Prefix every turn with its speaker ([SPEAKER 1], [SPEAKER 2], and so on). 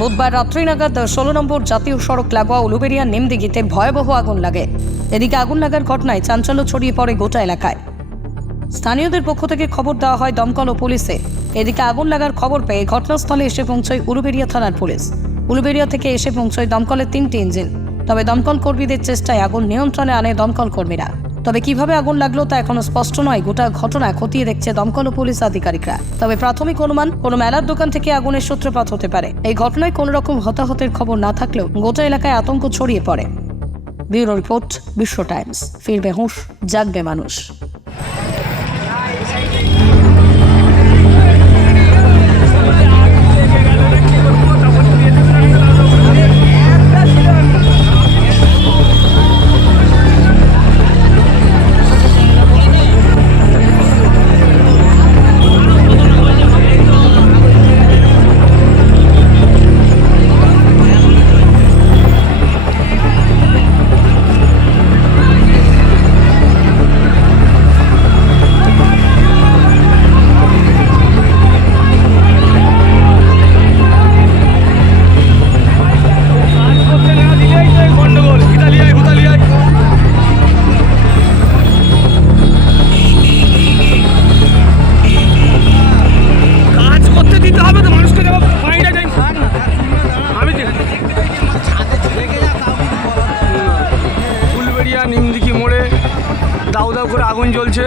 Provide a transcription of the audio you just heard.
[SPEAKER 1] বুধবার রাত্রি নাগাদ ষোলো নম্বর জাতীয় সড়ক লাগোয়া উলুবেরিয়া নিমদিঘিতে ভয়াবহ আগুন লাগে। এদিকে আগুন লাগার ঘটনায় চাঞ্চল্য ছড়িয়ে পড়ে গোটা এলাকায়। স্থানীয়দের পক্ষ থেকে খবর দেওয়া হয় দমকল ও পুলিশে। এদিকে আগুন লাগার খবর পেয়ে ঘটনাস্থলে এসে পৌঁছয় উলুবেরিয়া থানার পুলিশ। উলুবেরিয়া থেকে এসে পৌঁছয় দমকলের তিনটি ইঞ্জিন। তবে দমকল কর্মীদের চেষ্টায় আগুন নিয়ন্ত্রণে আনে দমকল কর্মীরা। তবে কীভাবে আগুন লাগল তা এখনও স্পষ্ট নয়। গোটা ঘটনা খতিয়ে দেখছে দমকল ও পুলিশ আধিকারিকরা। তবে প্রাথমিক অনুমান, কোনো মেলার দোকান থেকে আগুনের সূত্রপাত হতে পারে। এই ঘটনায় কোনো রকম হতাহতের খবর না থাকলেও গোটা এলাকায় আতঙ্ক ছড়িয়ে পড়ে। Bureau report, Bishwa Times. ফিরবে হুঁশ, জাগবে মানুষ।
[SPEAKER 2] দাউ দাউ করে আগুন জ্বলছে।